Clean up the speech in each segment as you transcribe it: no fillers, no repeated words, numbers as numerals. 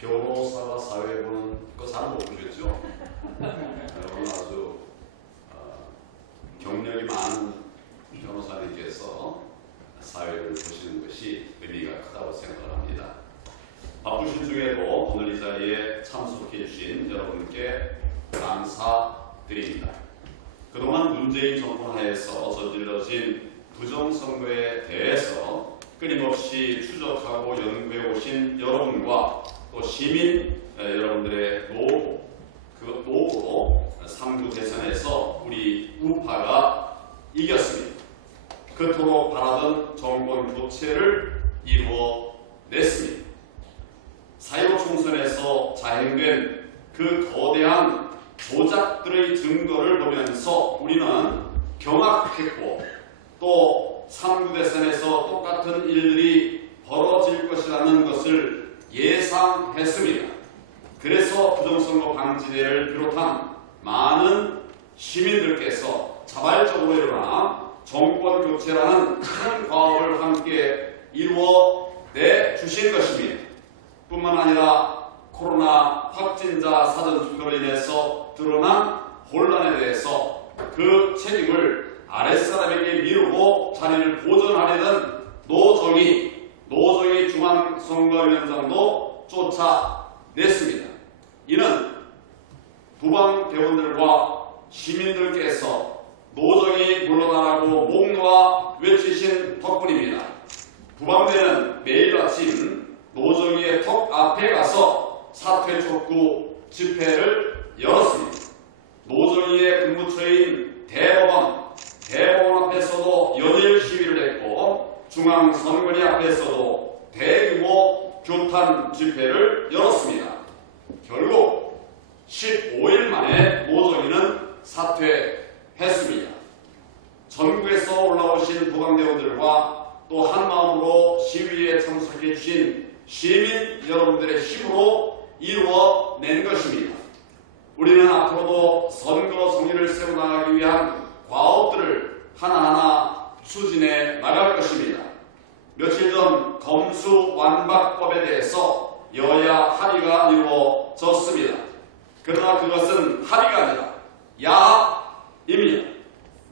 변호사가 사회 보는 거 잘 못 보셨죠? 여러분 아주 경력이 많은 변호사님께서 사회를 보시는 것이 의미가 크다고 생각을 합니다. 바쁘신 중에도 오늘 이 자리에 참석해 주신 여러분께 감사드립니다. 그동안 문재인 정권 하에서 저질러진 부정선거에 대해서 끊임없이 추적하고 연구해 오신 여러분과 또 시민 여러분들의 노고로 3구 대선에서 우리 우파가 이겼습니다. 그토록 바라던 정권 교체를 이루어냈습니다. 4.15 총선에서 자행된 그 거대한 조작들의 증거를 보면서 우리는 경악했고 또 3구 대선에서 똑같은 일들이 벌어질 것이라는 것을 예상했습니다. 그래서 부정선거 방지대를 비롯한 많은 시민들께서 자발적으로 일어나 정권 교체라는 큰 과업을 함께 이루어내 주신 것입니다. 뿐만 아니라 코로나 확진자 사전 투표로 인해서 드러난 혼란에 대해서 그 책임을 아랫사람에게 미루고 자리를 보존하려던 노정희 중앙선거위원장도 쫓아냈습니다. 이는 부방대원들과 시민들께서 노정희 물러나라고 목 놓아 외치신 덕분입니다. 부방대는 매일 아침 노정희의 턱 앞에 가서 사퇴 촉구 집회를 열었습니다. 노정희의 근무처인 대법원 앞에서도 연일 시위를 했고 중앙선관위 앞에서도 대규모 규탄 집회를 열었습니다. 결국 15일 만에 노정희는 사퇴했습니다. 전국에서 올라오신 부강대원들과 또 한마음으로 시위에 참석해 주신 시민 여러분들의 힘으로 이루어낸 것입니다. 우리는 앞으로도 선거 성리를 세워나가기 위한 과업들을 하나하나 추진해 나갈 것입니다. 며칠 전 검수완박법에 대해서 여야 합의가 이루어졌습니다. 그러나 그것은 합의가 아니라 야합입니다.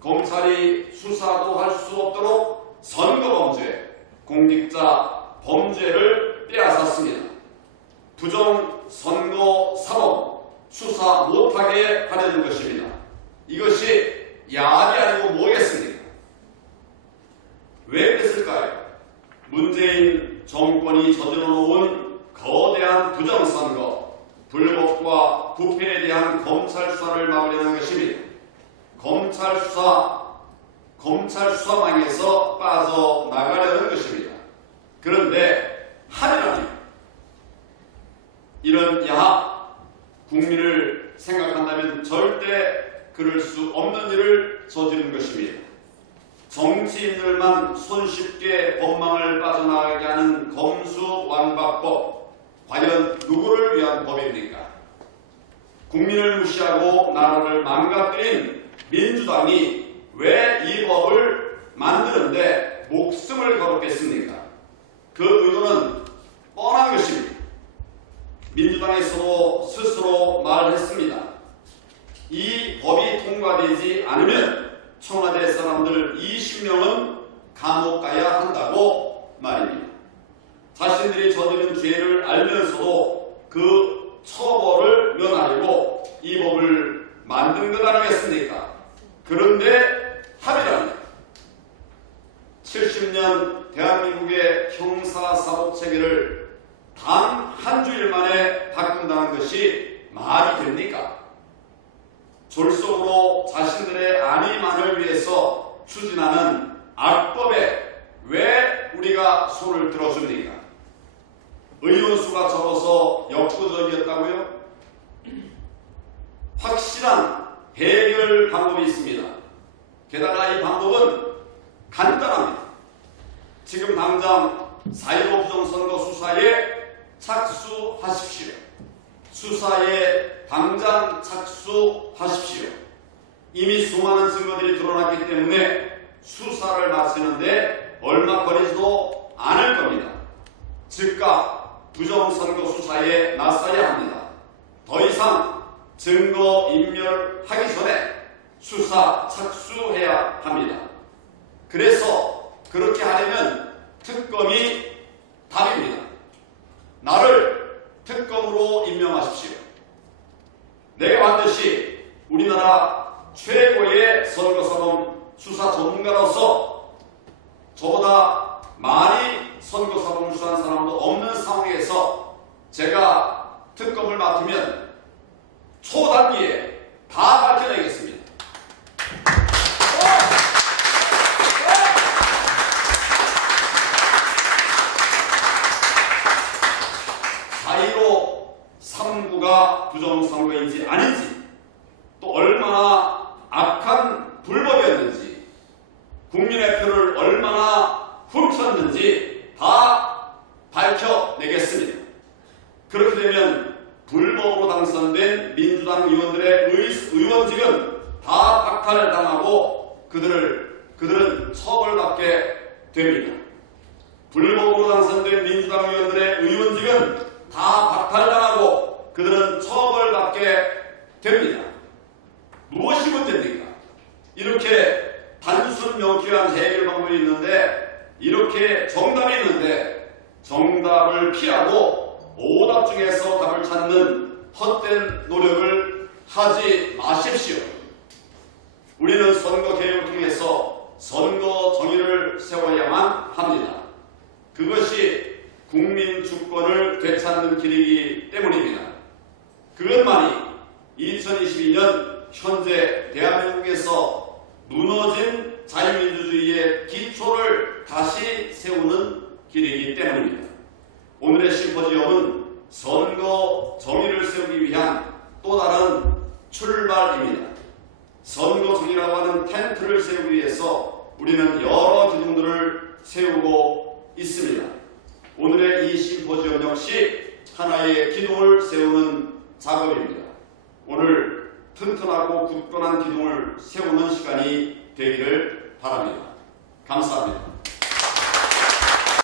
검찰이 수사도 할 수 없도록 선거범죄, 공직자 범죄를 빼앗았습니다. 부정선거사범 수사 못하게 하려는 것입니다. 이것이 야합이 아니고 뭐겠습니까? 왜 그랬을까요? 문재인 정권이 저질러 놓은 거대한 부정선거, 불법과 부패에 대한 검찰 수사를 막으려는 것입니다. 검찰 수사망에서 빠져나가려는 것입니다. 그런데 하려니 이런 야합, 국민을 생각한다면 절대 그럴 수 없는 일을 저지른 것입니다. 정치인들만 손쉽게 법망을 빠져나가게 하는 검수완박법, 과연 누구를 위한 법입니까? 국민을 무시하고 나라를 망가뜨린 민주당이 왜 이 법을 만드는데 목숨을 걸었겠습니까? 그 의도는 뻔한 것입니다. 민주당에서도 스스로 말했습니다. 이 법이 통과되지 않으면 청와대 사람들 20명은 감옥 가야 한다고 말입니다. 자신들이 저지른 죄를 알면서도 그 처벌을 면하려고 이 법을 만든 것 아니겠습니까? 그런데 합의라니 70년 대한민국의 형사사법체계를 단 한 주일 만에 바꾼다는 것이 말이 됩니까? 졸속으로 자신들의 안위만을 위해서 추진하는 악법에 왜 우리가 손을 들어줍니까? 의원 수가 적어서 역부족이었다고요? 확실한 해결 방법이 있습니다. 게다가 이 방법은 간단합니다. 지금 당장 4.15 부정선거 수사에 착수하십시오. 수사에 당장 착수하십시오. 이미 수많은 증거들이 드러났기 때문에 수사를 마치는데 얼마 걸리지도 않을 겁니다. 즉각 부정선거 수사에 나서야 합니다. 더 이상 증거 인멸하기 전에 수사 착수해야 합니다. 그래서 그렇게 하려면 특검이 답입니다. 나를 특검으로 임명하십시오. 내가 반드시 우리나라 최고의 선거사범 수사 전문가로서 저보다 많이 선거사범 수사한 사람도 없는 상황에서 제가 특검을 맡으면 초단기에 다 밝혀내겠습니다. 사.15 3구가 부정선거인지 아닌지, 또 얼마나 악한 불법이었는지, 국민의 표를 얼마나 훔쳤는지 다 밝혀내겠습니다. 그렇게 되면 불법으로 당선된 민주당 의원들의 의원직은 다 박탈당하고 그들은 처벌받게 됩니다. 불법으로 당선된 민주당 의원들의 의원직은 다 박탈당하고 그들은 처벌받게 됩니다. 무엇이 문제입니까? 이렇게 단순 명쾌한 해결 방법이 있는데, 이렇게 정답이 있는데 정답을 피하고 오답 중에서 답을 찾는 헛된 노력을 하지 마십시오. 우리는 선거 개혁을 통해서 선거 정의를 세워야만 합니다. 그것이 국민 주권을 되찾는 길이기 때문입니다. 그것만이 2022년 현재 대한민국에서 무너진 자유민주주의의 기초를 다시 세우는 길이기 때문입니다. 오늘의 심포지엄은 선거 정의를 세우기 위한 또 다른 출발입니다. 선거 정의라고 하는 텐트를 세우기 위해서 우리는 여러 기둥들을 세우고 있습니다. 오늘의 이 심포지엄 역시 하나의 기둥을 세우는 작업입니다. 오늘 튼튼하고 굳건한 기둥을 세우는 시간이 되기를 바랍니다. 감사합니다.